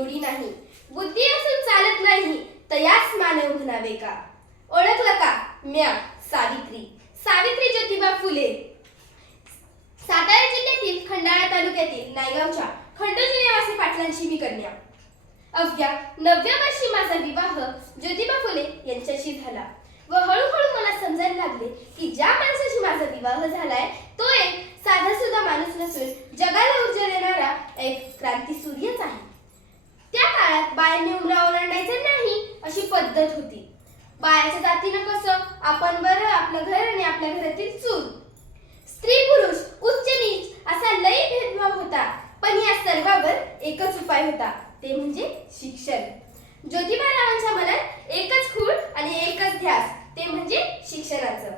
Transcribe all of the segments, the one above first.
निवडी नाही. बुद्धी असून चालत नाही तयास मानव म्हणावे का? ओळखलं का? म्या सावित्री. सावित्री ज्योतिबा फुले. सातारा जिल्ह्यातील खंडाळा तालुक्यातील नायगावच्या खंडोजी निवासी पाटलांची मी कन्या. अवघ्या नवव्या वर्षी माझा विवाह ज्योतिबा फुले यांच्याशी झाला व हळूहळू मला समजायला लागले की ज्या माणसाशी माझा विवाह झालाय तो एक साधा सुद्धा माणूस नसून जगाला ऊर्जा देणारा एक क्रांती सूर्यच आहे. त्या काळात बायांनी उमरा ओलांडायचं नाही अशी पद्धत होती. बायाच्या जातीनं कसं? आपण बरं आपलं घर आणि आपल्या घरातील चूल स्त्री पुरुष उच्च नीच असा लय भेदभाव होता. पण या सर्वावर एकच उपाय होता. ते म्हणजे शिक्षण. ज्योतिबा रावांच्या मनात एकच खूळ आणि एकच ध्यास. ते म्हणजे शिक्षणाचं.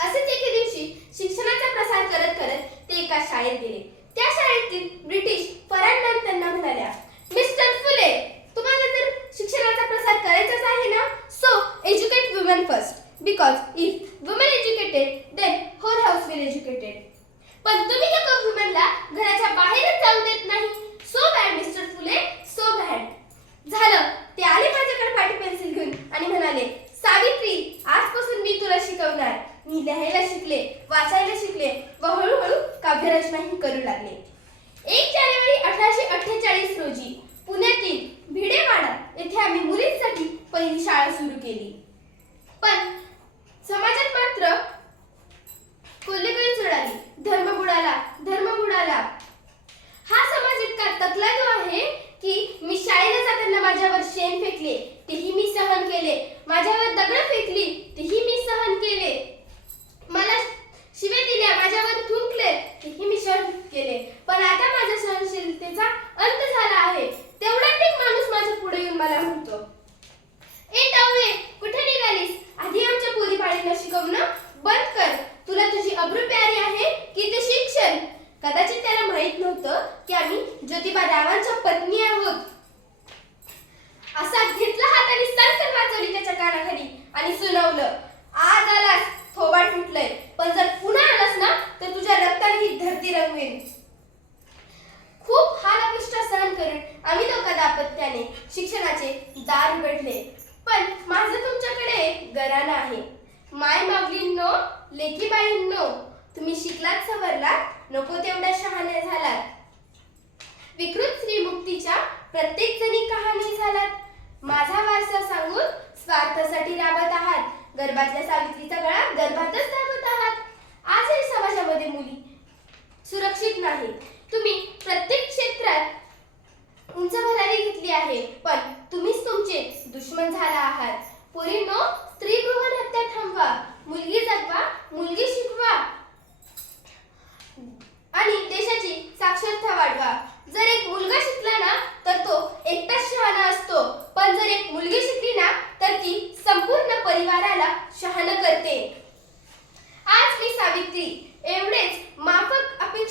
असेच एके दिवशी शिक्षणाचा प्रसार करत करत ते एका शाळेत गेले त्या शाळेतील ब्रिटिश फरांडण त्यांना म्हणाल्या मिस्टर फुले तुम्हाला जर शिक्षणाचा प्रसार करायचाच आहे ना so educate woman because because if educated, educated then house house educated. Educated पण तुम्ही लोक वुमेनला घराच्या बाहेरच जाऊ देत नाही so bad mister Phule so bad झालं. ते आले माझ्याकडे पाठी पेन्सिल घेऊन आणि म्हणाले सावित्री आजपासून मी तुला शिकवणार. मी लिहायला शिकले वाचायला शिकले व हळूहळू काव्यरचनाही करू लागले. एक जानेवारी अठराशे अठ्ठेचाळीस रोजी पुण्यातील भिडेवाडा येथे आम्ही मुलींसाठी पहिली शाळा सुरू केली. पण नव्हतं की आम्ही ज्योतिबा रावांच्या पत्नी आहोत. असा घेतला हात आणि सरसर वाजवली त्याच्या कानाखाली आणि सुनावलं. आज आलास थोबाड फुटलंय. पण जर पुन्हा आलास ना तर तुझ्या रक्ताने ही धरती रंगवेन. खूप हाल अपिष्ट सहन करून आम्ही दोघा दापत्याने शिक्षणाचे दार उघडले. पण माझं तुमच्याकडे एक गराणं आहे. माय माऊलींनो लेकीबाईंनो तुम्ही शिकलात सवरलात. नको तेवढ्या शहाणे झालात. विकृत श्रीमुक्तीच्या प्रत्येक जणी कहाणी झालात. माझा वारसा सांगून स्वार्थासाठी राबत आहात. गर्भातल्या सावित्रीचा गळा गर्भातच दाबत आहात. आजही समाजामध्ये मुली सुरक्षित नाही तुम्ही प्रत्येक क्षेत्रात उंच भरारी घेतली आहे. पण तुम्हीच तुमचे दुश्मन झाला आहात. पुरी नो स्त्री परिवाराला शहाण करते. आज मी सावित्री एवढेच माफक अपेक्षा